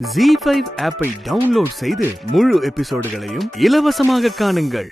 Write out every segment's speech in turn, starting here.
ZEE5 ஆப்பை download செய்து முழு எபிசோடுகளையும் இலவசமாக காணுங்கள்.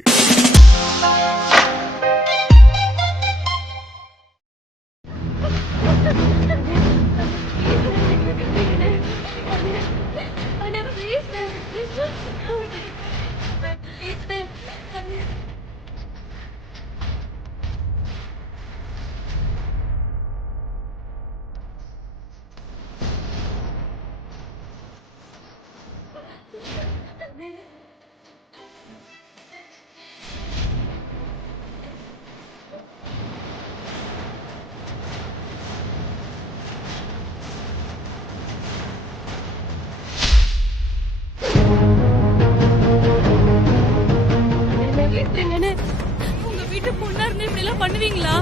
உங்க வீட்டு பொண்ணா இருந்து இப்படி எல்லாம் பண்ணுவீங்களா?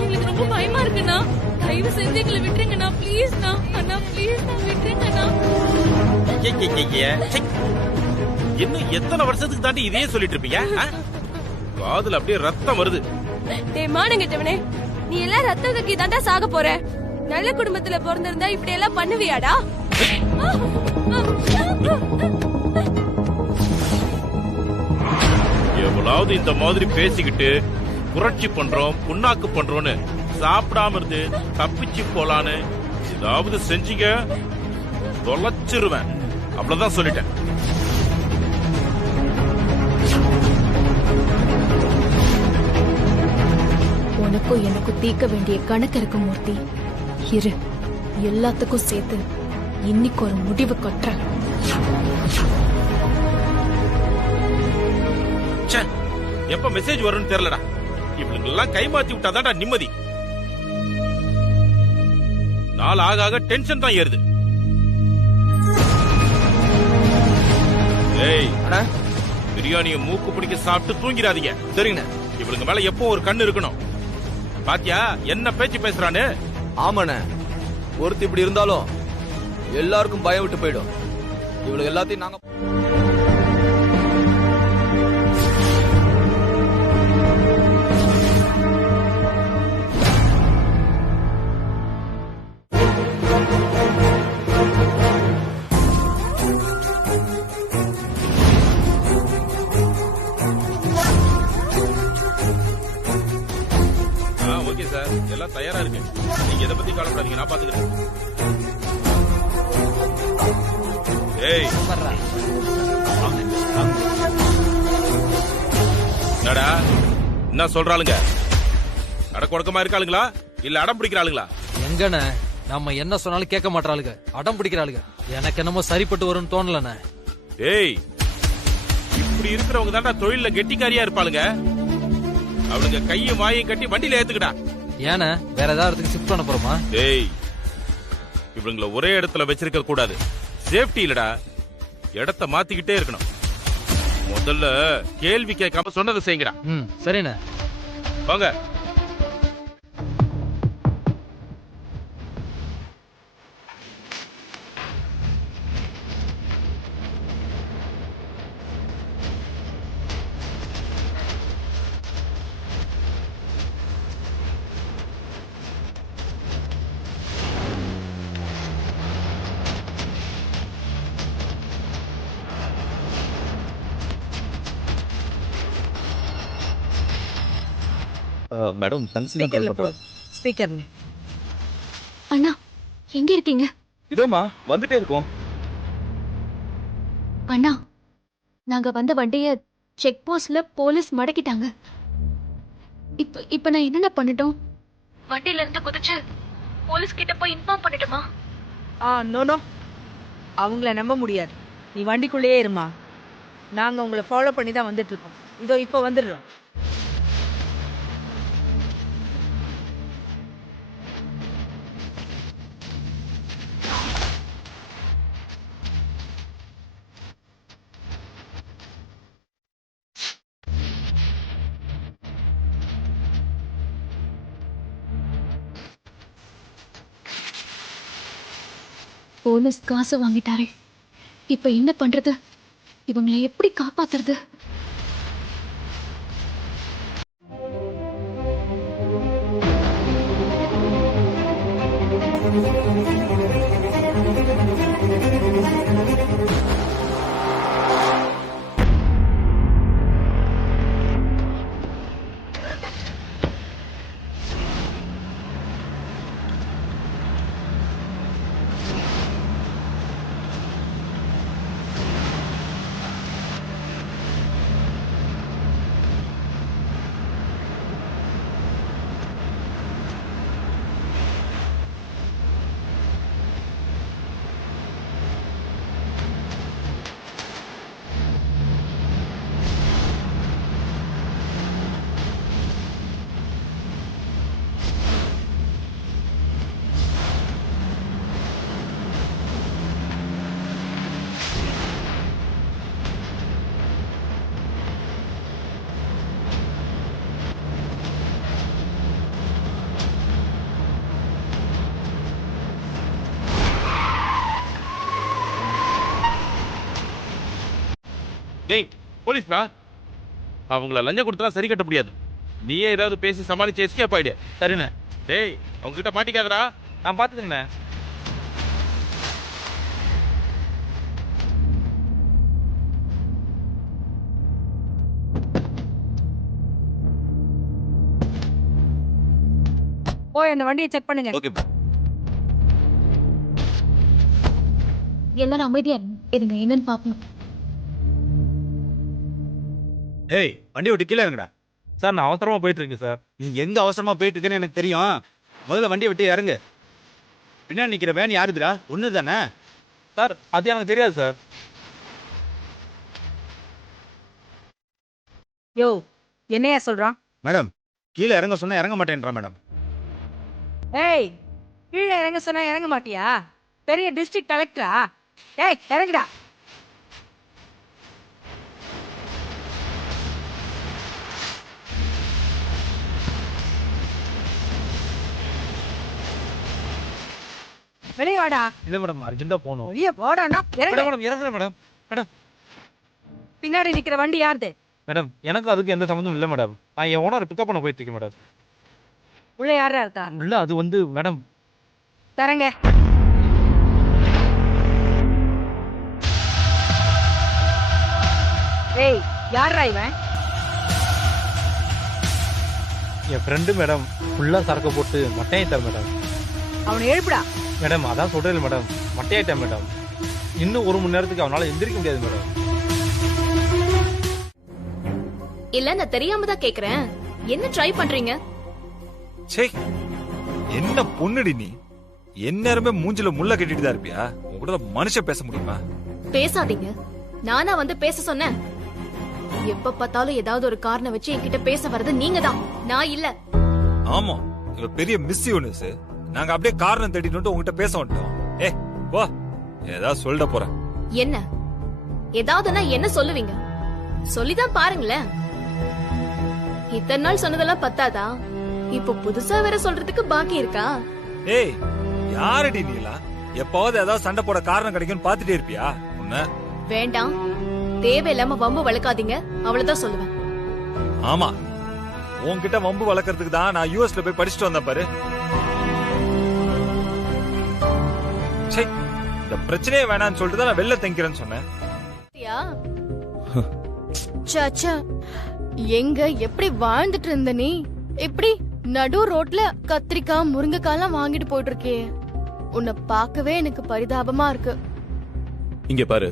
எங்களுக்கு ரொம்ப பயமா இருக்குண்ணா. தயவு செஞ்சு எங்களை விட்டுருங்கண்ணா, ப்ளீஸ்ண்ணா. அண்ணா ப்ளீஸ்ண்ணா, விட்டுருங்கண்ணா. இன்னும் எத்தனை வருஷத்துக்கு தாண்டி இதையே சொல்லிட்டு இருப்பீங்க? காதுல அப்படியே ரத்தம் வருது. டேய் மானங்கெட்டவனே, நீ எல்லாம் ரத்த கக்கி தாண்டா சாக போற. நல்ல குடும்பத்துல பிறந்திருந்தா இப்படி எல்லாம் பண்ணுவியாடா? எவ்வளவு இந்த மாதிரி பேசிக்கிட்டு புரட்சி பண்றோம் புண்ணாக்கு பண்றோம்னு சாப்பிடாம இருந்து தப்பிச்சு போலான்னு ஏதாவது செஞ்சீங்க தொலைச்சிருவேன். அவ்வளவுதான் சொல்லிட்டேன். உனக்கும் எனக்கும் தீர்க்க வேண்டிய கணக்கு இருக்கு மூர்த்தி. இரு, எல்லாத்துக்கும் சேர்த்து இன்னைக்கு ஒரு முடிவு கட்டுறேன். எப்ப மெசேஜ் வரும்னு தெரியலடா. இவளுங்க எல்லாம் கைமாத்தி விட்டாதான்டா நிம்மதி. நாள் ஆக ஆக டென்ஷன் தான் ஏறுது. ஏய், பிரியாணிய மூக்கு பிடிக்க சாப்பிட்டு தூங்கிடாதீங்க. சரிங்க. இவளுங்க மேல எப்போ ஒரு கண்ணு இருக்கணும். பாத்தியா என்ன பேச்சு பேசுறானு? ஆமாண்ண, ஒருத்தி இப்படி இருந்தாலும் எல்லாருக்கும் பயம் விட்டு போயிடும். இவளுக்கு எல்லாத்தையும் நாங்க ஓகே சார், எல்லாம் தயாரா இருக்கு. நீங்க எதை பத்தி கவலைப்படாதீங்க, நான் பாத்துக்கிறேன். ஏய், என்னடா என்ன சொல்றாளுங்க? அடக்கொடக்கமா இருக்காளுங்களா இல்ல அடம் பிடிக்கிறாளுங்களா? எங்கண்ண நம்ம என்ன சொன்னாலும் கேட்க மாட்டாளுங்க, அடம் பிடிக்கிறாளுங்க. எனக்கு என்னமோ சரிப்பட்டு வரும்னு தோணலண்ண. ஏய், இப்படி இருக்கிறவங்க தான்டா தொழில கெட்டிக்காரியா இருப்பாளுங்க. அவளுங்க கையும் வாயும் கட்டி வண்டியில ஏத்துக்கடா. ஏன வேற ஏதாவது இடத்துக்கு ஷிஃப்ட் பண்ண போறோமா? ஏய், இவங்கள ஒரே இடத்துல வச்சிருக்க கூடாது. சேஃப்டி இல்லடா, இடத்த மாத்திக்கிட்டே இருக்கணும். முதல்ல கேள்வி கேட்காம சொன்னதை செய்யுங்கடா. சரிண்ண, வாங்க. Madam, speaker. அண்ணா, எங்க இருக்கீங்க? இதோமா வந்துட்டே இருக்கோம். அண்ணா, நாங்க வந்த வண்டிய செக் போஸ்ட்ல போலீஸ் மடக்கிட்டாங்க. இப்ப நான் என்னென்ன பண்ணட்டும்? வண்டியில இருந்து குதிச்சு போலீஸ் கிட்ட போய் இன்ஃபார்ம் பண்ணட்டுமா? நோ, அவங்கள நம்ப முடியாது. நீ வண்டிக்குள்ளேயே இருமா. நாங்க உங்களை ஃபாலோ பண்ணி தான் வந்துட்டு இருக்கோம். இதோ இப்போ வந்துடுறோம். போலீஸ் காசு வாங்கிட்டாரே, இப்ப என்ன பண்றது? இவங்களை எப்படி காப்பாத்துறது? Thank you. டேய் போலீஸ்டா, அவங்கள லஞ்சம் கொடுத்தா சரி கட்ட முடியாது. நீயே ஏதாவது பேசி சமாளிச்சு எஸ்கேப் ஆயிடு. சரிண்ணே. டேய் அவங்க கிட்ட மாட்டிக்காதடா. நான் பார்த்துக்கண்ணே. போய் அந்த வண்டியை செக் பண்ணுங்க. ஓகே. எல்லாரும் அமைதியா இருங்க, என்னன்னு பாப்போம். ஏய், வண்டி விட்டு கீழே இறங்குடா. சார் நான் அவசரமா போயிட்டு இருக்கேன் சார். நீ எங்க அவசரமா போயிட்டு இருக்கேன்னு எனக்கு தெரியும். முதல்ல வண்டியை விட்டு இறங்கு. பின்னாடி நிக்கிற வேன் யாருதுடா? ஒண்ணு தானே? சார் அது எனக்கு தெரியாது சார். யோ, என்னையா சொல்றான்? மேடம், கீழே இறங்க சொன்னா இறங்க மாட்டேன்றா மேடம். ஏய், கீழே இறங்க சொன்னா இறங்க மாட்டியா? பெரிய டிஸ்ட்ரிக்ட் கலெக்டரா? ஏய், இறங்குடா. வெளியே வாடா. இல்லை மேடம், அர்ஜென்ட்டாக போகணும். வெளியே போடாண்டா. இறங்கு. Madam இறங்குறேன் madam. மேடம் பின்னாடி நிக்கிற வண்டி யாருது? மேடம் எனக்கு அதுக்கு எந்த சம்மந்தமும் இல்லை மேடம். நான் என் ஓனரை பிக்கப் பண்ண போயிட்டு இருக்கேன் மேடம். உள்ள யாரா இருக்கா? இல்லை அது வந்து மேடம். தரங்க. ஏய், யாரா இவன்? என் ஃப்ரெண்டு மேடம். ஃபுல்லாக சரக்கு போட்டு மட்டையாயிட்டார் மேடம். அவனை எழுப்புடா. மேடம் அதான் சொல்கிறேன் மேடம், மட்டையாயிட்டேன் மேடம். இன்னும் 1 மணி நேரத்துக்கு அவனால் எந்திரிக்க முடியாது மேடம். இல்ல நான் தெரியாம தான் கேக்குறேன். என்ன ட்ரை பண்றீங்க? சே, என்ன பொண்ணுடி நீ? எந்நேரமே மூஞ்சில முள்ள கட்டிட்டு தான் இருப்பியா? உன் கூட மனுஷன் பேச முடியுமா? பேசாதீங்க. நானா வந்து பேச சொன்னேன்? எப்ப பார்த்தாலும் ஏதாவது ஒரு காரணம் வச்சு என்கிட்ட பேச வர்றது நீங்க தான், நான் இல்ல. ஆமா, இவ பெரிய மிஸ் யூனிஸ். நாங்க அப்படியே காரணம் தேடிட்டு உங்ககிட்ட பேச வந்துட்டோம். ஏ போ, ஏதாவது சொல்லிட போறேன். என்ன ஏதாவதுன்னா என்ன சொல்லுவீங்க? சொல்லிதான் பாருங்களேன். இத்தனை நாள் சொன்னதெல்லாம் பத்தாதா? இப்ப புதுசா வேற சொல்றதுக்கு பாக்கி இருக்கா? ஏய், யாரடி நீலா? எப்பாவது ஏதாவது சண்டை போட காரணம் கிடைக்கும்னு பாத்துட்டே இருப்பியா? உன்ன வேண்டாம், தேவையில்லாம வம்பு வளர்க்காதீங்க, அவ்வளவுதான் சொல்லுவேன். ஆமா, உன்கிட்ட வம்பு வளர்க்கறதுக்கு தான் நான் யூஎஸ்ல போய் படிச்சுட்டு வந்தேன் பாரு. சே, இந்த பிரச்சனையே வேணாம்னு சொல்லிட்டு தான் நான் வெளில தங்கிக்கிறேன்னு சொன்னேன். சாச்சா, எங்க எப்படி வாழ்ந்துட்டு இருந்த நீ இப்படி நடு ரோட்ல கத்திரிக்காய் முருங்கைக்காய்லாம் வாங்கிட்டு போயிட்டு இருக்கே. உன்னை பார்க்கவே எனக்கு பரிதாபமா இருக்கு. இங்க பாரு,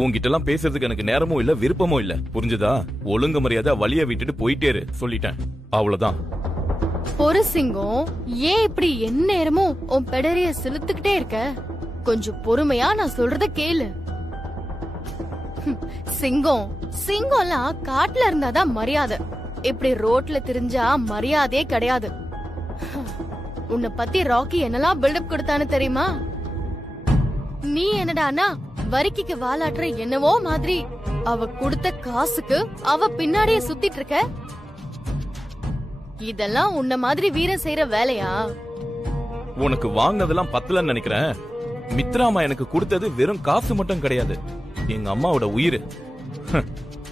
உன்கிட்ட எல்லாம் பேசுறதுக்கு எனக்கு நேரமும் இல்ல, விருப்பமும் இல்ல. புரிஞ்சுதா? ஒழுங்கு மரியாதை வழிய விட்டுட்டு போயிட்டே இரு. சொல்லிட்டேன், அவ்வளவுதான். ஒரு சிங்கம், ஏன் இப்படி எந்நேரமும் உன் பெடரிய செலுத்துக்கிட்டே இருக்க? கொஞ்சம் பொறுமையா நான் சொல்றத கேளு. சிங்கம் சிங்கம்லாம் காட்டுல இருந்தாதான் மரியாதை. இப்படி ரோட்ல திரிஞ்சா மரியாதையே கிடையாது. உன்னை பத்தி ராக்கி என்னெல்லாம் பில்டப் கொடுத்தான்னு தெரியுமா? நீ என்னடானா வரிக்கு வாலாட்டுற என்னவோ மாதிரி அவ கொடுத்த காசுக்கு அவ பின்னாடியே சுத்திட்டு இருக்க. இதெல்லாம் உன்ன மாதிரி வீரன் செய்யற வேலையா? உனக்கு வாங்கினதெல்லாம் பத்தலன்னு நினைக்கிறேன். மித்ராமா எனக்கு கொடுத்தது வெறும் காசு மட்டும் கிடையாது, எங்க அம்மாவோட உயிர்.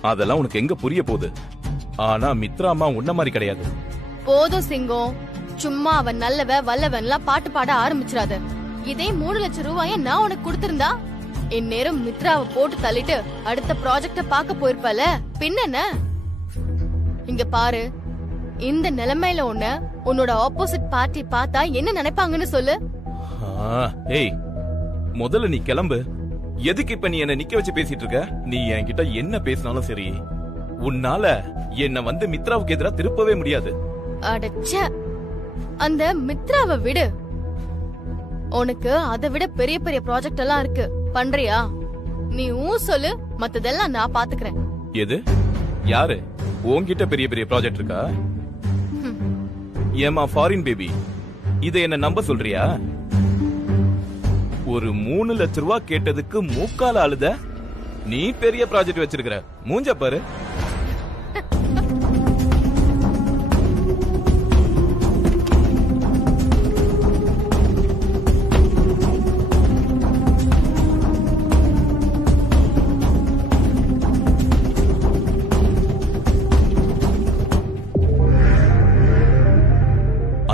அதெல்லாம் உனக்கு எங்க புரிய போகுது? ஆனா மித்ராமா உன்ன மாதிரி கிடையாது. போதும் சிங்கம், சும்மா அவன் நல்லவ வல்லவன்லாம் பாட்டு பாட ஆரம்பிச்சிடாத. இதே 3 லட்சம் ரூபாய நான் உனக்கு கொடுத்திருந்தா இந்நேரம் மித்ராவை போட்டு தள்ளிட்டு அடுத்த ப்ராஜெக்ட பாக்க போயிருப்பல. பின்ன இங்க பாரு, இந்த நிலைமையில உன்னோட ஆப்போசிட் பார்ட்டி பார்த்தா என்ன நினைப்பாங்கன்னு சொல்லு. ஏய், முதல்ல நீ கிளம்பு. எதுக்கு இப்ப நீ என்ன நிக்க வச்சு பேசிட்டு இருக்க? நீ என்கிட்ட என்ன பேசினாலும் சரி, உன்னால என்ன வந்து மித்ராவுக்கு எதிரா திருப்பவே முடியாது. அடச்ச, அந்த மித்ராவை விடு. உனக்கு அதை விட பெரிய பெரிய ப்ராஜெக்ட் எல்லாம் இருக்கு, பண்றியா? நீ சொல்லு, மத்ததெல்லாம் நான் பாத்துக்கிறேன். எது? யாரு? உன்கிட்ட பெரிய பெரிய ப்ராஜெக்ட் இருக்கா? ஏமா ஃபாரின் பேபி, இதை என்ன நம்ப சொல்றியா? ஒரு 3 லட்சம் ரூபாய் கேட்டதுக்கு மூக்கால அழுத நீ பெரிய ப்ராஜெக்ட் வச்சிருக்கிற. மூஞ்ச பாரு.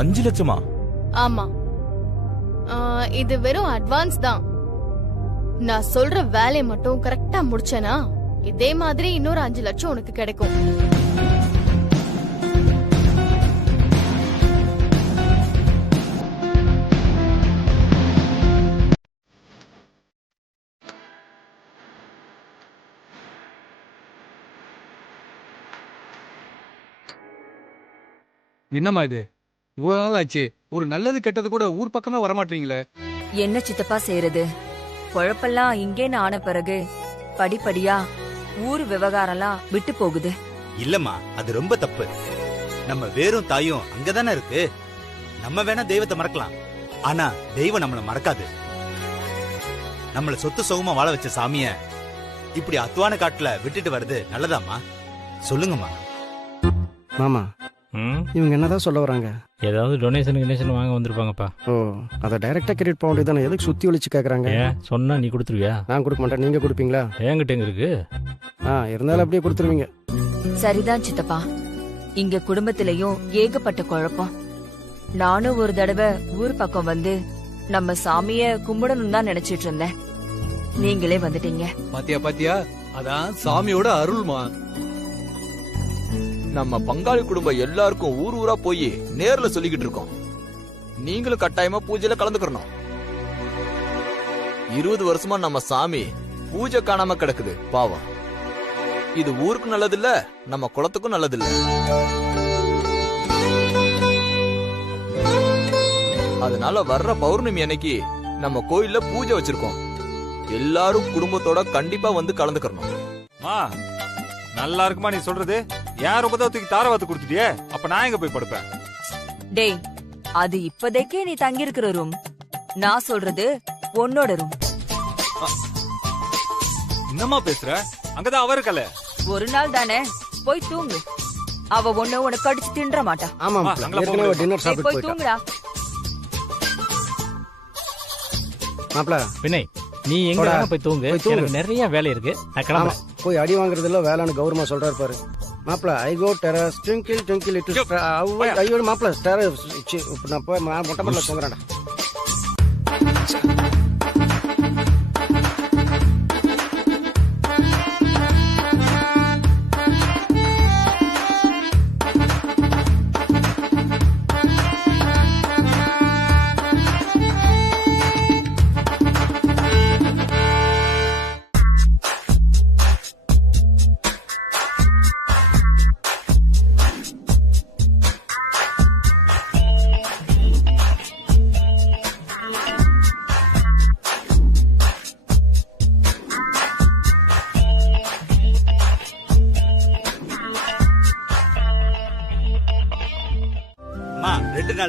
5 லட்சமா? ஆமா. இது வெறும் அட்வான்ஸ் தான். நான் சொல்ற வேலையை மட்டும் கரெக்டா முடிச்சேனா இதே மாதிரி இன்னொரு 5 லட்சம் உனக்கு கிடைக்கும். என்னம்மா இது இவ்வளவு நாள் ஆச்சு, ஒரு நல்லது கெட்டது கூட ஊர் பக்கமே வரமாட்டீங்களே? என்ன சித்தப்பா செய்யறது? குழப்பெல்லாம் இங்கேன்னு ஆன பிறகு படிப்படியா ஊர் விவகாரம்லாம் விட்டு போகுது. இல்லம்மா, அது ரொம்ப தப்பு. நம்ம வேறும் தாயும் அங்கதானே இருக்கு. நம்ம வேணா தெய்வத்தை மறக்கலாம், ஆனா தெய்வம் நம்மள மறக்காது. நம்மள சொத்து சுகமா வாழ வச்ச சாமிய இப்படி அத்வான காட்டுல விட்டுட்டு வருது நல்லதாம்மா? சொல்லுங்கம்மா. மாமா, இவங்க என்னதான் சொல்ல வராங்க? ஏதாவது டொனேஷன் வாங்க வந்திருப்பாங்கப்பா. ஓ, அதை டைரக்டா கிரெடிட் போக வேண்டியதானே, எதுக்கு சுத்தி ஒழிச்சு கேக்குறாங்க? சொன்னா நீ கொடுத்துருவியா? நான் கொடுக்க மாட்டேன், நீங்க கொடுப்பீங்களா? என்கிட்ட எங்க இருக்கு? இருந்தாலும் அப்படியே கொடுத்துருவீங்க. சரிதான் சித்தப்பா, இங்க குடும்பத்திலயும் ஏகப்பட்ட குழப்பம். நானும் ஒரு தடவை ஊர் பக்கம் வந்து நம்ம சாமிய கும்பிடணும் தான் நினைச்சிட்டு இருந்தேன். நீங்களே வந்துட்டீங்க. பாத்தியா அதான் சாமியோட அருள்மா. நம்ம பங்காளி குடும்பம் எல்லாருக்கும் ஊர் ஊரா போய் நேர்ல சொல்லிக்கிட்டு இருக்கோம். நீங்களும் கட்டாயமா பூஜையில கலந்துக்கணும். 20 வருஷமா நம்ம சாமி பூஜை காணாம கிடக்குது பாவம். இது ஊருக்கு நல்லது இல்ல, நம்ம குலத்துக்கும் நல்லது இல்ல. அதனால வர்ற பௌர்ணமி அன்னைக்கு நம்ம கோயில்ல பூஜை வச்சிருக்கோம். எல்லாரும் குடும்பத்தோட கண்டிப்பா வந்து கலந்துக்கணும். நல்லா இருக்குமா நீ சொல்றது? யார் ரொம்ப தூக்கி தாரவாத்து கொடுத்துட்டியே, அப்ப நான் எங்க போய் படுப்பேன்? டேய், அது இப்போதைக்கே நீ தங்கி இருக்கிற ரூம். நான் சொல்றது உன்னோட ரூம். என்னமா பேசுற? அங்கதான் அவ இருக்கல. ஒரு நாள் தானே, போய் தூங்கு. அவ ஒண்ணு உனக்கு அடிச்சு தின்ற மாட்டா. ஆமா, டின்னர் சாப்பிட்டு போய் தூங்குடா. மாப்ள வினய், நீ எங்க போய் தூங்கு. எனக்கு நிறைய வேலை இருக்கு, நான் கிளம்புறேன். போய் அடி வாங்குறதுல வேலைன்னு கௌரவமா சொல்றாரு பாரு. மாப்ள, ஐ கோ டெரஸ் ட்விங்கிள் ட்விங்கிள் லிட்டில் ஐயோ மாப்ள, டெரஸ் நான் போய் மொட்டை மல்ல தூங்குறேன்டா.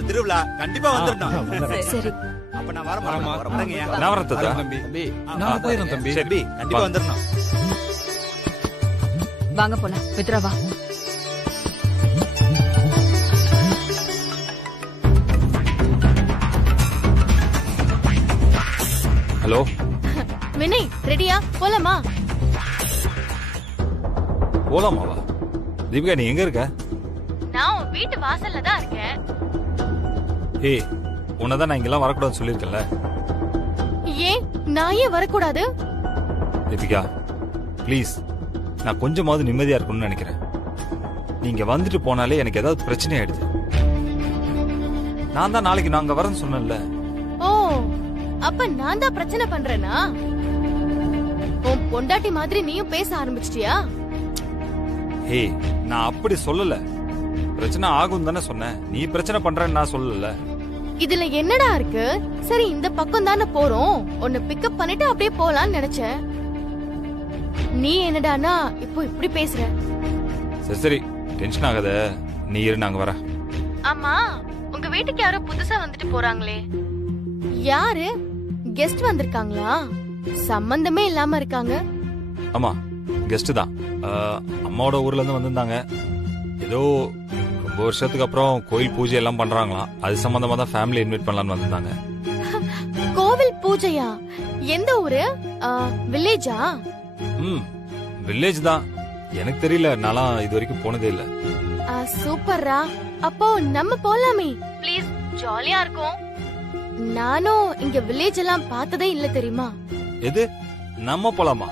திருவிழா கண்டிப்பா வந்துடணும். சரி, அப்ப நான் வரேன். நான் வரேன் தம்பி. நான் போயிடுறேன் தம்பி. சரி, கண்டிப்பா வந்துடணும். வாங்க போலாம். மித்ரா வா. ஹலோ வினய், ரெடியா? போலாமா? போலாமாவா? தீபிகா, நீ எங்க இருக்க? நான் உன் வீட்டு வாசல்ல தான் இருக்கேன். ஏய், உன்னதான் நான் இங்கெல்லாம் வரக்கூடாதுன்னு சொல்லியிருக்கேன்ல. ஏன் நான் ஏன் வரக்கூடாது? தீபிகா ப்ளீஸ், நான் கொஞ்சமாவது நிம்மதியா இருக்கணும்னு நினைக்கிறேன். நீங்க வந்துட்டு போனாலே எனக்கு ஏதாவது பிரச்சனை ஆயிடுது. நான் தான் நாளைக்கு நான் அங்க வரேன்னு சொன்னேன்ல. ஓ, அப்ப நான் தான் பிரச்சனை பண்றேனா? உன் பொண்டாட்டி மாதிரி நீயும் பேச ஆரம்பிச்சிட்டியா? ஏய், நான் அப்படி சொல்லல. பிரச்சனை ஆகும் தானே சொன்னேன். நீ பிரச்சனை பண்றேன்னு நான் சொல்லல. இதுல என்னடா இருக்கு? சரி, இந்த பக்கம் தானே போறோம், உன்னை பிக்கப் பண்ணிட்டு அப்படியே போலான்னு நினைச்சேன். நீ என்னடானா இப்போ இப்படி பேசுற? சரி சரி, டென்ஷன் ஆகாத. நீ இரு, நாங்க வர. ஆமா, உங்க வீட்டுக்கு யாரோ புதுசா வந்துட்டு போறாங்களே, யாரு? கெஸ்ட் வந்திருக்காங்களா? சம்பந்தமே இல்லாம இருக்காங்க. ஆமா, கெஸ்ட் தான். அம்மாவோட ஊர்ல இருந்து வந்திருந்தாங்க. ஏதோ ரொம்ப வருஷத்துக்கு அப்புறம் கோயில் பூஜை எல்லாம் பண்றாங்களாம். அது சம்பந்தமா தான் ஃபேமிலி இன்வைட் பண்ணலாம்னு வந்திருந்தாங்க. கோவில் பூஜையா? எந்த ஊரு? வில்லேஜா? வில்லேஜ் தான். எனக்கு தெரியல, நான்லாம் இது வரைக்கும் போனதே இல்ல. சூப்பர்ரா. அப்போ நம்ம போலாமே. ப்ளீஸ், ஜாலியா இருக்கும். நானும் இங்க வில்லேஜ் எல்லாம் பார்த்ததே இல்ல தெரியுமா? எது நம்ம போலாமா?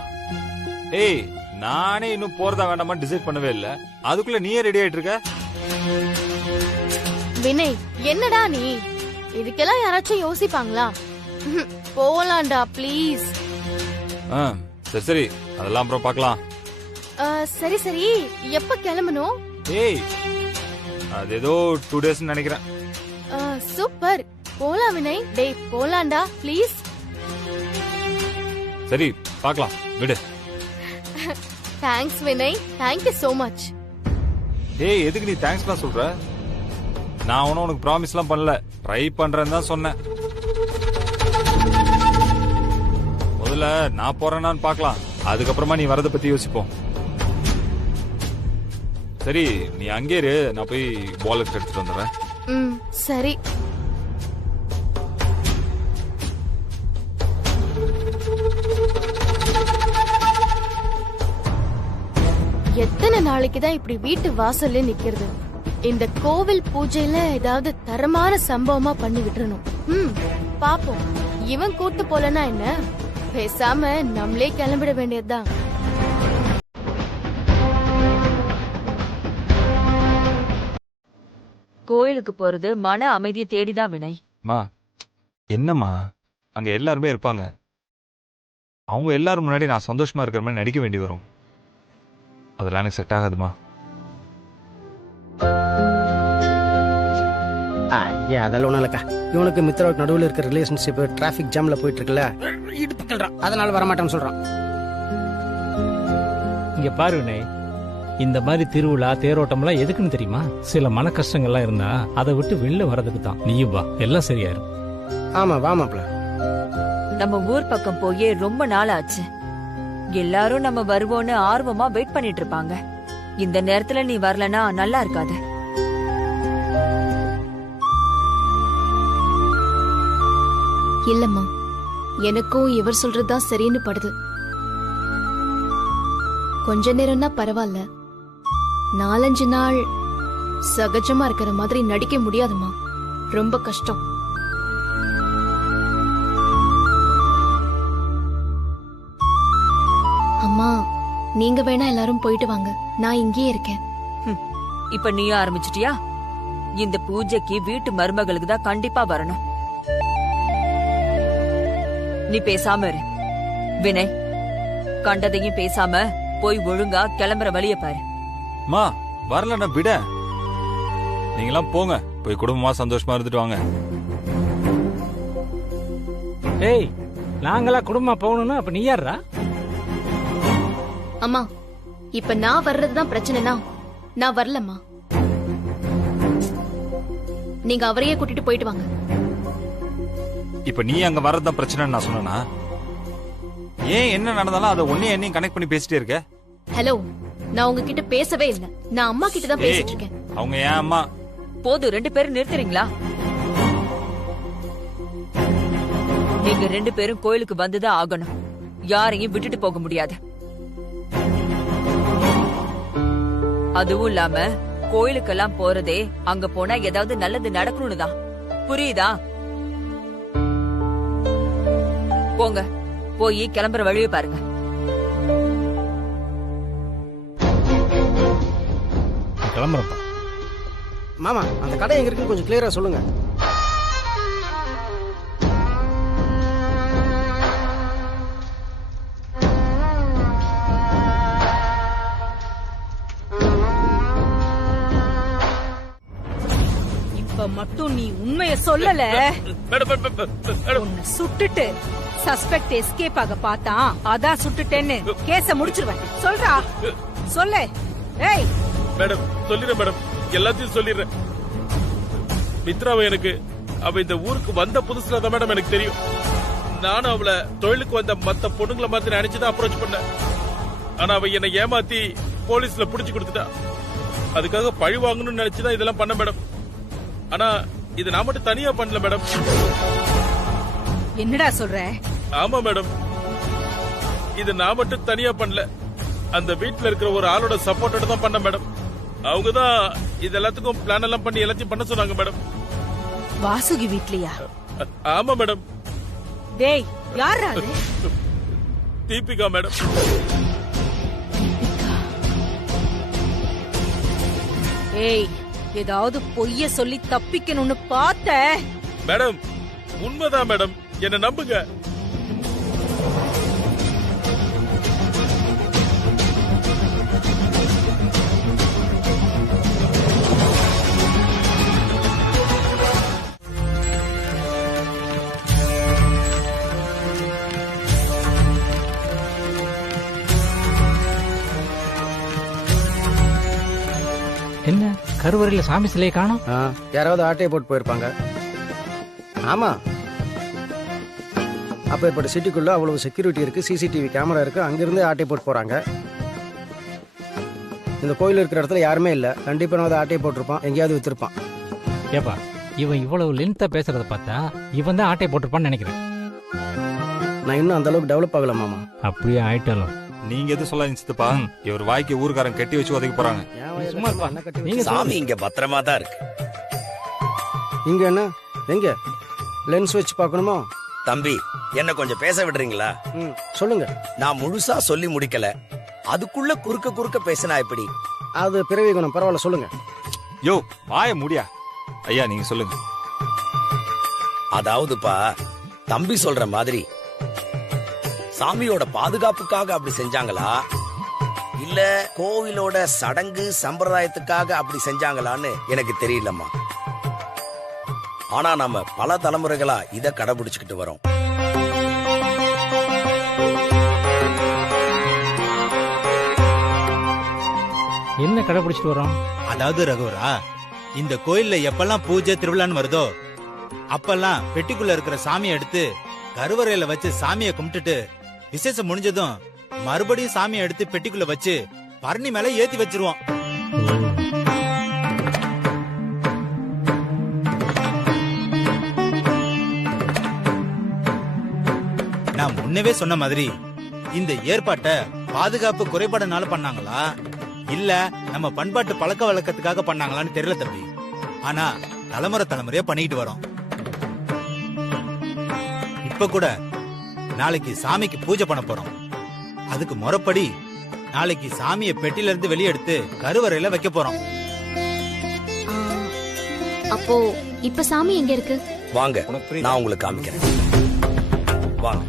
ஏய், நானே இன்னும் போறதா வேண்டாமா டிசைட் பண்ணவே இல்ல, அதுக்குள்ள நீயே ரெடி ஆயிட்டு இருக்க. வினய், என்னடா நீ? இதுக்கெல்லாம் யாராச்சும் யோசிப்பாங்களா? போலாம்டா ப்ளீஸ். சரி சரி, அதெல்லாம் அப்புறம் பார்க்கலாம். சரி சரி, எப்ப கிளம்பணும்? ஏய், அது ஏதோ 2 days நினைக்கிறேன். சூப்பர், போலாம் வினய். டேய் போலாம்டா ப்ளீஸ். சரி பார்க்கலாம், விடு. Thanks Vinay, thank you so much. ஏய், எதுக்கு நீ தேங்க்ஸ்லாம் சொல்ற? நான் உனக்கு ப்ராமிஸ்லாம் பண்ணல, ட்ரை பண்றேன்னு தான் சொன்னேன். முதல்ல நான் போறேன்னான்னு பார்க்கலாம், அதுக்கப்புறமா நீ வரதை பத்தி யோசிப்போம். சரி, நீ அங்கே இரு, நான் போய் வாலெட் எடுத்துட்டு வந்துடுறேன். சரி. எத்தனை நாளைக்கு தான் இப்படி வீட்டு வாசல்ல நிக்கிறது? இந்த கோவில் பூஜையில ஏதாவது தரமான சம்பவமா பண்ணி விட்டுறணும். பாப்போம். இவன் கூட்டு போலனா என்ன, பேசாம நம்மளே கிளம்பிட வேண்டியதுதான். கோயிலுக்கு போறது மன அமைதியை தேடிதான் வினய். மா, என்னம்மா, அங்க எல்லாருமே இருப்பாங்க. அவங்க எல்லாரும் முன்னாடி நான் சந்தோஷமா இருக்கிற மாதிரி நடிக்க வேண்டி வரும். அதெல்லாம் எனக்கு செட் ஆகாதுமா. அதெல்லாம் ஒன்றும் இல்லக்கா. இவனுக்கு மித்ராவுக்கு நடுவில் இருக்கிற ரிலேஷன்ஷிப் டிராஃபிக் ஜாம்ல போயிட்டு இருக்குல்ல, அதனால வரமாட்டேன்னு சொல்றான். இங்க பாரு வினய், இந்த மாதிரி திருவிழா தேரோட்டம்லாம் எதுக்குன்னு தெரியுமா? சில மன கஷ்டங்கள்லாம் இருந்தா அதை விட்டு வெளில வர்றதுக்கு தான். நீயும் வா, எல்லாம் சரியாயிரும். ஆமா வாமாப்ல. நம்ம ஊர் பக்கம் போயே ரொம்ப நாள் ஆச்சு. எல்லாரும் நம்ம வருவோன்னு ஆர்வமா வெயிட் பண்ணிட்டு இருப்பாங்க. இந்த நேரத்துல நீ வரலனா நல்லா இருக்காது. இல்லம்மா, எனக்கும் இவர் சொல்றதுதான் சரின்னு படுது. கொஞ்ச நேரம்னா பரவாயில்ல, 4-5 நாள் சகஜமா இருக்கிற மாதிரி நடிக்க முடியாதுமா. ரொம்ப கஷ்டம். அம்மா, நீங்க வேணா எல்லாரும் போயிட்டு வாங்க, நான் இங்கேயே இருக்கேன். இப்ப நீயும் ஆரம்பிச்சிட்டியா? இந்த பூஜைக்கு வீட்டு மருமகளுக்கு தான் கண்டிப்பா வரணும். நீ பேசாம இரு வினய். கண்டதையும் பேசாம போய் ஒழுங்கா கிளம்புற வழிய பாரு. மா, வரலன்னா விட. நீங்களாம் போங்க, போய் குடும்பமா சந்தோஷமா இருந்துட்டு வாங்க. ஏய், நாங்களா குடும்பமா போகணும்னு அப்ப நீ யாரா? அம்மா, இப்ப நான் வர்றதுதான் பிரச்சனைனா நான் வரலம்மா. நீங்க அவரையே கூட்டிட்டு போயிட்டு வாங்க. இப்ப நீ அங்க வர்றதுதான் பிரச்சனைன்னு நான் சொன்னா, ஏன் என்ன நடந்தாலும் அதை ஒன்னே என்னையும் கனெக்ட் பண்ணி பேசிட்டே இருக்க? ஹலோ, நான் உங்ககிட்ட பேசவே இல்ல, நான் அம்மா கிட்ட தான் பேசிட்டு இருக்கேன். அவங்க ஏன் அம்மா? போதும், 2 பேரும் நிறுத்துறீங்களா? நீங்க 2 பேரும் கோயிலுக்கு வந்துதான் ஆகணும். யாரையும் விட்டுட்டு போக முடியாது. அதுவும் இல்லாம கோயிலுக்கெல்லாம் போறதே அங்க போனா ஏதாவது நல்லது நடக்கணும்னு தான். புரியுதா? போங்க, போய் கிளம்புற வழியை பாருங்க. கிளம்புறப்பா. மாமா, அந்த கடை எங்க இருக்குன்னு கொஞ்சம் கிளியரா சொல்லுங்க. இப்ப மட்டும் நீ உண்மைய சொல்லல, உன்னை சுட்டுட்டு சஸ்பெக்ட் எஸ்கேப் ஆக பார்த்தா அதான் சுட்டுட்டேன்னு கேஸ முடிச்சிருவேன். சொல்றா, சொல்லு. ஏய் மேடம், சொல்லிடுறேன் மேடம், எல்லாத்தையும் சொல்லிடுறேன். மித்ராவை எனக்கு அவ இந்த ஊருக்கு வந்த புதுசுல தான் மேடம் எனக்கு தெரியும். நானும் அவளை தொழிலுக்கு வந்த மத்த பொண்ணுங்களை மாதிரி நினைச்சுதான் அப்ரோச் பண்ணேன். ஆனா அவ என்னை ஏமாத்தி போலீஸ்ல புடிச்சு கொடுத்துட்டா. அதுக்காக பழி வாங்கணும்னு நினைச்சுதான் இதெல்லாம் பண்ண மேடம். ஆனா இது நான் மட்டும் தனியா பண்ணல மேடம். என்னடா சொல்ற? ஆமா மேடம், இது நான் மட்டும் தனியா பண்ணல. அந்த வீட்ல இருக்கிற ஒரு ஆளோட சப்போர்ட்டோட தான் பண்ண மேடம். அவங்கதான் இது எல்லாத்துக்கும் பிளான் எல்லாம் பண்ணி எல்லாத்தையும் பண்ண சொன்னாங்க மேடம். வாசுகி வீட்லயா? ஆமா மேடம். டேய் யாரா அது? தீபிகா மேடம். ஏய் ஏதாவது பொய்ய சொல்லி தப்பிக்கணும்னு பார்த்த மேடம் உண்மைதான் மேடம், என்ன நம்புங்க. என்ன கருவறையில சாமி சிலையை காணோம்? யாராவது ஆட்டையை போட்டு போயிருப்பாங்க. ஆமா, அப்பேற்பட்ட சிட்டிக்குள்ள அவ்வளவு செக்யூரிட்டி இருக்கு, சிசிடிவி கேமரா இருக்கு, அங்கிருந்தே ஆட்டையை போட்டு போறாங்க. இந்த கோயில் இருக்கிற இடத்துல யாருமே இல்ல, கண்டிப்பா நான் ஆட்டையை போட்டிருப்பான், எங்கேயாவது வித்திருப்பான். ஏப்பா இவன் இவ்வளவு லென்த்தா பேசுறத பார்த்தா இவன் தான் ஆட்டை போட்டிருப்பான்னு நினைக்கிறேன். நான் இன்னும் அந்த அளவுக்கு டெவலப் ஆகல மாமா. அப்படியே ஆயிட்டாலும் நீங்க எதுவும் சொல்லாதீங்க சித்தப்பா. இவர் வாய்க்கு ஊர்காரன் கட்டி வச்சு உதைக்க போறாங்க. சாமி இங்க பத்திரமா தான் இருக்கு. இங்க என்ன எங்க லென்ஸ் வச்சு பார்க்கணுமோ? தம்பி என்ன கொஞ்சம் பேச விடுறீங்களா? சொல்லுங்க. நான் முழுசா சொல்லி முடிக்கல, அதுக்குள்ள குறுக்க குறுக்க பேசினா எப்படி? அது பிறவி குணம், பரவாயில்ல சொல்லுங்க. யோ வாய முடியா ஐயா, நீங்க சொல்லுங்க. அதாவதுப்பா தம்பி சொல்ற மாதிரி சாமியோட பாதுகாப்புக்காக அப்படி செஞ்சாங்களா, இல்ல கோவிலோட சடங்கு சம்பிரதாயத்துக்காக அப்படி செஞ்சாங்களான்னு எனக்கு தெரியலம்மா. ஆனா நம்ம பல தலைமுறைகளா இத கடைபிடிச்சுக்கிட்டு வரோம். என்ன கடைபிடிச்சிட்டு வரோம்? அதாவது ரகுவரா, இந்த கோயில்ல எப்பெல்லாம் பூஜை திருவிழான்னு வருதோ அப்பெல்லாம் பெட்டிக்குள்ள இருக்கிற சாமியை எடுத்து கருவறையில வச்சு சாமியை கும்பிட்டுட்டு விசேஷம் முடிஞ்சதும் மறுபடியும் சாமியை எடுத்து பெட்டிக்குள்ள வச்சு பரணி மேல ஏத்தி வச்சிருவோம். நான் முன்னவே சொன்ன மாதிரி இந்த ஏற்பாட்டை பாதுகாப்பு குறைபாடுனால பண்ணாங்களா இல்ல நம்ம பண்பாட்டு பழக்க வழக்கத்துக்காக பண்ணாங்களான்னு தெரியல தம்பி. ஆனா தலைமுறை தலைமுறையா பண்ணிக்கிட்டு வரோம். இப்ப கூட நாளைக்கு சாமிக்கு பூஜை பண்ண போறோம். அதுக்கு முறைப்படி நாளைக்கு சாமியை பெட்டில இருந்து வெளியே எடுத்து கருவறையில வைக்க போறோம். அப்போ இப்ப சாமி எங்க இருக்கு? வாங்க நான் உங்களுக்கு காமிக்கிறேன். வாங்க.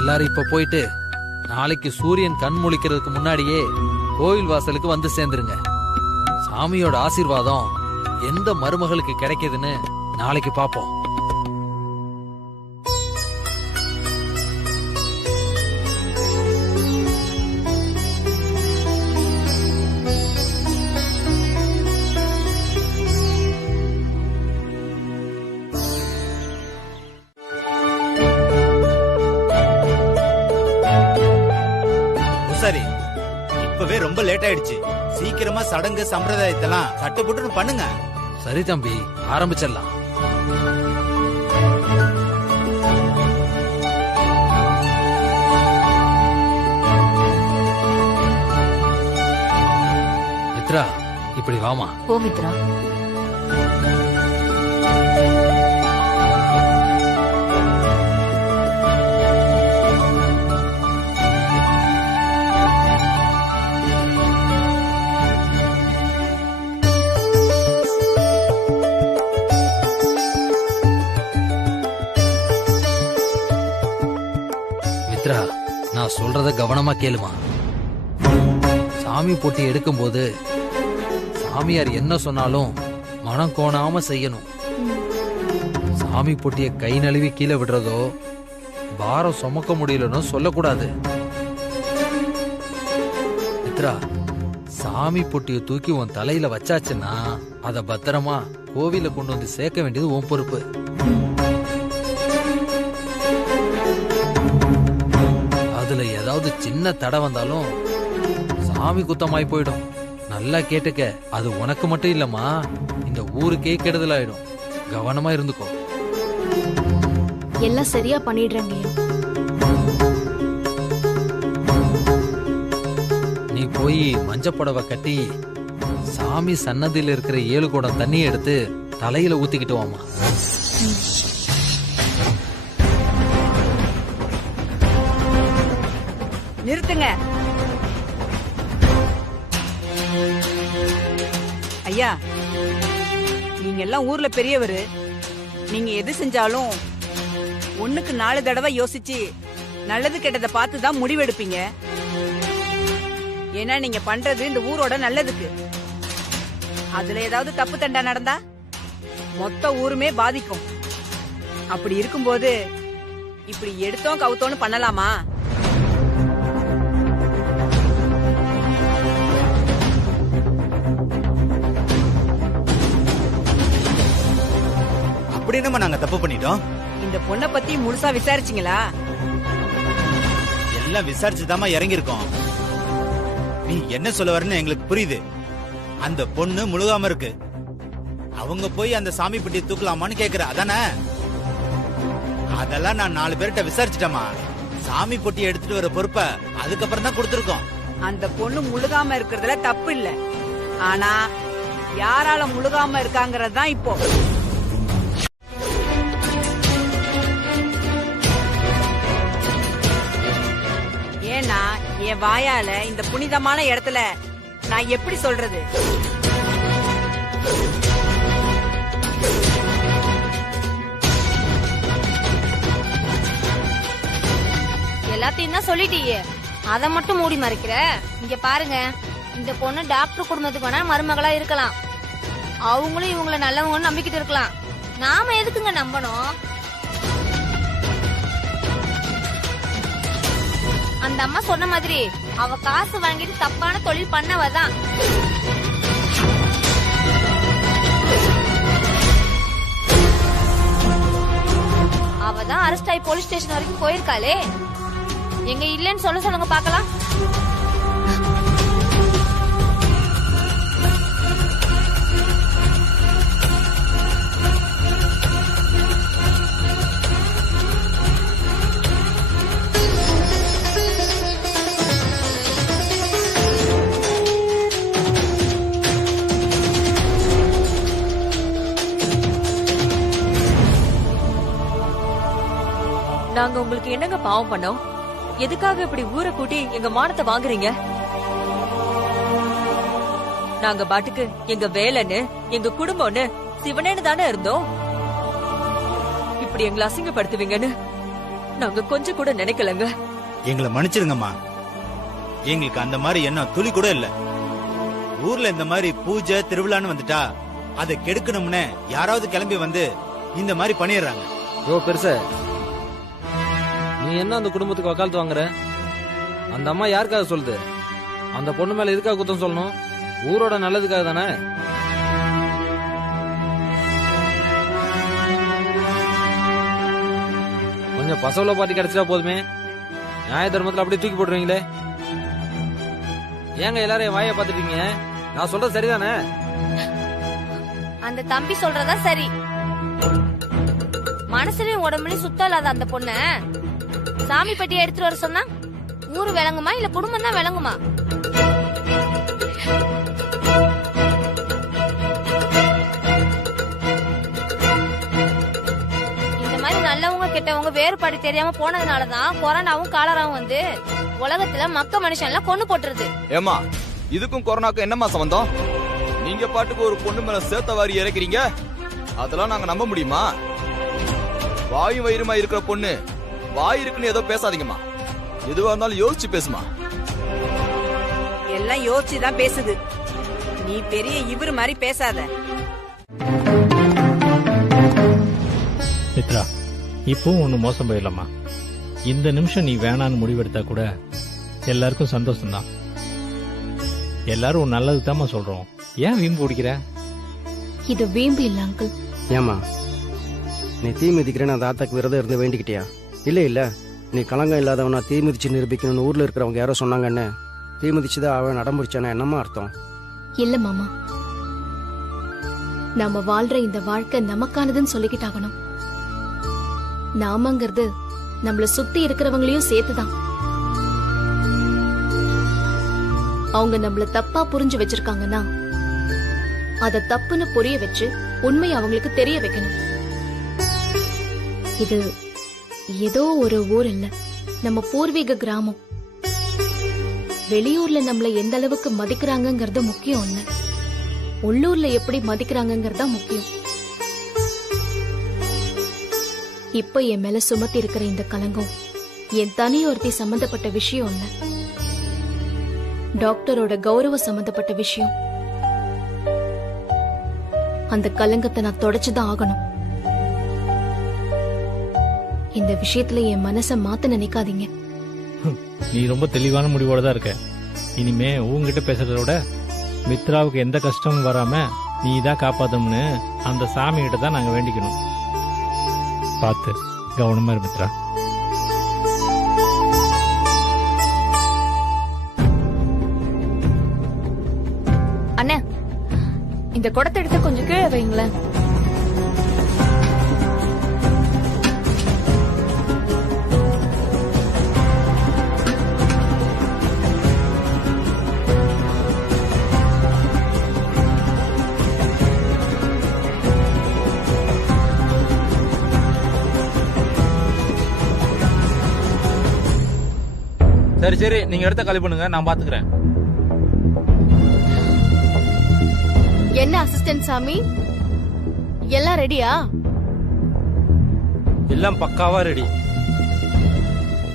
எல்லாரும் இப்ப போயிட்டு நாளைக்கு சூரியன் கண் முழிக்கிறதுக்கு முன்னாடியே கோயில் வாசலுக்கு வந்து சேர்ந்துருங்க. சாமியோட ஆசீர்வாதம் எந்த மருமகளுக்கு கிடைக்குதுன்னு நாளைக்கு பாப்போம். ரொம்ப லேட் ஆயிடுச்சு. சீக்கிரமா சடங்கு சம்பிரதாயத்தெல்லாம் சட்டுப்புட்டுன்னு பண்ணுங்க. சரி தம்பி, ஆரம்பிச்சிடலாம். மித்ரா, இப்படி வாமா. போ மித்ரா. மித்ரா, நான் சொல்றத கவனமா கேளுமா. சாமி போட்டி எடுக்கும்போது சாமியார் என்ன சொன்னாலும் மனம் கோணாம செய்யணும். சாமி போட்டிய கை நழுவி கீழே விடுறதோ, பாரம் சுமக்க முடியலன்னு சொல்லக்கூடாது. மித்ரா, சாமி பொட்டிய தூக்கி உன் தலையில வச்சாச்சுன்னா அத பத்திரமா கோவில கொண்டு வந்து சேர்க்க வேண்டியது உன் பொறுப்பு. அதுல ஏதாவது சின்ன தடை வந்தாலும் சாமி குத்தமாய் போயிடும். நல்லா கேட்டுக்க, அது உனக்கு மட்டும் இல்லம்மா, இந்த ஊருக்கே கெடுதல் ஆயிடும். கவனமா இருந்துக்கோ. எல்லாம் சரியா பண்ணிடுறேங்க. நீ போய் மஞ்சப்படவை கட்டி சாமி சன்னதியில இருக்கிற 7 குடம் தண்ணி எடுத்து தலையில ஊத்திக்கிட்டு வாமா. நிறுத்துங்க ஐயா. நீங்க எல்லாம் ஊர்ல பெரியவரு. நீங்க எது செஞ்சாலும் 1க்கு 4 தடவை யோசிச்சு நல்லது கெட்டதை பார்த்து தான் முடிவெடுப்பீங்க. ஏன்னா நீங்க பண்றது இந்த ஊரோட நல்லதுக்கு. அதுல ஏதாவது தப்பு தண்டா நடந்தா மொத்த ஊருமே பாதிக்கும். அப்படி இருக்கும்போது இப்படி எடுத்தோம் கவுத்தோன்னு பண்ணலாமா? அப்படி என்னமா நாங்க தப்பு பண்ணிட்டோம்? இந்த பொண்ணை பத்தி முழுசா விசாரிச்சீங்களா? எல்லாம் விசாரிச்சுதாமா இறங்கி இருக்கோம். நீ என்ன சொல்ல வரன்னு எங்களுக்கு புரியுது. அந்த பொண்ணு முழுகாம இருக்கு. அவங்க போய் அந்த சாமி பெட்டி தூக்கலாமான்னு கேக்குற, அதானே? அதெல்லாம் நான் 4 பேர்கிட்ட விசாரிச்சுட்டேமா. சாமி பொட்டி எடுத்துட்டு வர பொறுப்ப அதுக்கப்புறம் தான் கொடுத்துருக்கோம். அந்த பொண்ணு முழுகாம இருக்கிறதுல தப்பு இல்ல. ஆனா யாரால முழுகாம இருக்காங்கறது தான் இப்போ. ஏன்னா என் வாயால இந்த புனிதமான இடத்துல நான் எப்படி சொல்றது? எல்லாத்தையும் தான் சொல்லிட்டீங்க, அத மட்டும் மூடி மறைக்கிற. இங்க பாருங்க, இந்த பொண்ணு டாக்டர் குடும்பத்துக்கு வேணா மருமகளா இருக்கலாம். அவங்களும் இவங்கள நல்லவங்கன்னு நம்பிக்கிட்டு இருக்கலாம். நாம எதுக்குங்க நம்பணும்? அந்த அம்மா சொன்ன மாதிரி அவ காசு வாங்கிட்டு தப்பான தொழில் பண்ணவதான். அவதான் அரெஸ்ட் ஆகி போலீஸ் ஸ்டேஷன் வரைக்கும் போயிருக்காளே. எங்க இல்லன்னு சொல்லுங்க பாக்கலாம். நாங்க உங்களுக்கு என்னங்க பாவம் பண்ணோம்? எதுக்காக இப்படி ஊரை கூட்டி எங்க மானத்தை வாங்குறீங்க? நாங்க பாட்டுக்கு எங்க வேலைன்னு எங்க குடும்பம்னு சிவனேன்னு தானே இருந்தோம். இப்படி எங்களை அசிங்கப்படுத்துவீங்கன்னு நாங்க கொஞ்சம் கூட நினைக்கலங்க. எங்களை மன்னிச்சிருங்கம்மா. எங்களுக்கு அந்த மாதிரி எண்ணம் துளி கூட இல்ல. ஊர்ல இந்த மாதிரி பூஜை திருவிழான்னு வந்துட்டா அதை கெடுக்கணும்னு யாராவது கிளம்பி வந்து இந்த மாதிரி பண்ணிடுறாங்க. யோ பெருச, நீ என்ன அந்த குடும்பத்துக்கு வக்காலத்து வாங்குற? அந்த அம்மா யாருக்காக சொல்லுது? அந்த பொண்ணு மேல எதுக்காக குத்தம் சொல்லணும்? ஊரோட நல்லதுக்காக தானே. கொஞ்சம் பசவல பாட்டி கிடைச்சா போதுமே, நியாய தர்மத்துல அப்படியே தூக்கி போட்டுருவீங்களே. ஏங்க எல்லாரும் என் வாயை பாத்துட்டீங்க? நான் சொல்றது சரிதானே? அந்த தம்பி சொல்றதா சரி. மனசுலயும் உடம்புலயும் சுத்தம் இல்லாத அந்த பொண்ண சாமி பெட்டியை எடுத்துட்டு வர சொன்னா ஊரு விளங்குமா இல்ல குடும்பம் தான் விளங்குமா? இந்த மாதிரி நல்லவங்க கெட்டவங்க வேறுபாடு தெரியாம போனதுனாலதான் கொரோனாவும் காலராவும் வந்து உலகத்துல மக்க மனுஷன் எல்லாம் கொண்டு போட்டுருது. ஏமா இதுக்கும் கொரோனாக்கும் என்னமா சம்பந்தம்? நீங்க பாட்டுக்கு ஒரு பொண்ணு மேல சேத்த வாரி இறக்கிறீங்க, அதெல்லாம் நாங்க நம்ப முடியுமா? வாயும் வயிறுமா இருக்கிற பொண்ணு வாய் இருக்குன்னு ஏதோ பேசாதீங்கம்மா. எதுவா இருந்தாலும் யோசிச்சு பேசுமா. எல்லாம் யோசிச்சுதான் பேசுது. நீ பெரிய இவரு மாதிரி பேசாத. மித்ரா, இப்பவும் ஒண்ணு மோசம் போயிடலாமா? இந்த நிமிஷம் நீ வேணான்னு முடிவெடுத்தா கூட எல்லாருக்கும் சந்தோஷம்தான். எல்லாரும் நல்லது தாமா சொல்றோம். ஏன் வீம்பு பிடிக்கிற? இது வீம்பு இல்ல அங்கிள். ஏமா நீ தீ மிதிக்கிறேன்னு அந்த ஆத்தாக்கு விரதம் இருந்து வேண்டிக்கிட்டியா? இல்ல இல்ல, நீ களங்கம் இல்லாதவனா தீ மிதிச்சு நிரூபிக்கணும்னு ஊர்ல இருக்கிறவங்க யாரோ சொன்னாங்கன்னு தீ மிதிச்சுதான் அவன் நடமுடிச்சானா என்னமா அர்த்தம்? இல்ல மாமா, நாம வாழ்ற இந்த வாழ்க்கை நமக்கானதுன்னு சொல்லிக்கிட்டாகணும். நாமங்கிறது நம்மள சுத்தி இருக்கிறவங்களையும் சேர்த்துதான். அவங்க நம்மள தப்பா புரிஞ்சு வச்சிருக்காங்கன்னா அத தப்புன்னு புரிய வச்சு உண்மை அவங்களுக்கு தெரிய வைக்கணும். இது ஏதோ ஒரு ஊர் இல்ல, நம்ம பூர்வீக கிராமம். வெளியூர்ல நம்மள எந்த அளவுக்கு மதிக்கிறாங்கங்கிறது முக்கியம் இல்ல, உள்ளூர்ல எப்படி மதிக்கிறாங்கங்கிறதா முக்கியம். இப்ப என் மேல சுமத்தி இருக்கிற இந்த கலங்கம் என் தனியொருத்தி சம்பந்தப்பட்ட விஷயம் இல்ல, டாக்டரோட கௌரவ சம்பந்தப்பட்ட விஷயம். அந்த கலங்கத்தை நான் தொடச்சுதான் ஆகணும். இந்த விஷயத்துல என் மனச மாத்த நினைக்காதீங்க. நீ ரொம்ப தெளிவான முடிவோட தான் இருக்க. இனிமே உங்ககிட்ட பேசுறத விட மித்ராவுக்கு எந்த கஷ்டமும் வராம நீ தான் காப்பாத்தணும்னு அந்த சாமி கிட்ட தான் நாங்க வேண்டிக்கணும். பார்த்து கவனமா இரு மித்ரா. அண்ணா, இந்த குடத்தை எடுத்து கொஞ்சம் கீழே வைங்களேன். சரி சரி, நீங்க இடத்த காலி பண்ணுங்க, நான் பாத்துக்கிறேன். என்ன அசிஸ்டன்ட் சாமி, எல்லாம் ரெடியா? எல்லாம் பக்காவா ரெடி.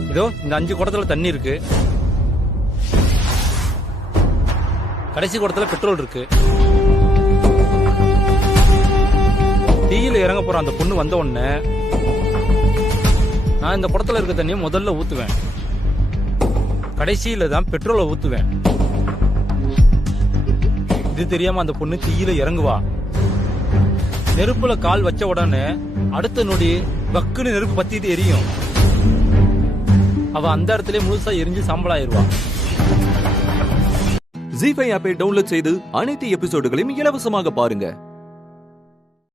இதோ இந்த 5 குடத்துல தண்ணி இருக்கு, கடைசி குடத்துல பெட்ரோல் இருக்கு. தீயில இறங்க போற அந்த பொண்ணு வந்த உடனே நான் இந்த குடத்துல இருக்க தண்ணியை முதல்ல ஊத்துவேன், கடைசியில தான் பெட்ரோலை ஊத்துவேன். இது தெரியாம அந்த பொண்ணு தீயில இறங்குவா. நெருப்புல கால் வச்ச உடனே அடுத்த நொடி பக்குன்னு நெருப்பு பத்திட்டு எரியும். அவ அந்த இடத்துல முழுசா எரிஞ்சு சாம்பலாயிருவா. ஜீ5 ஆப்பை டவுன்லோட் செய்து அனைத்து எபிசோடுகளையும் இலவசமாக பாருங்க.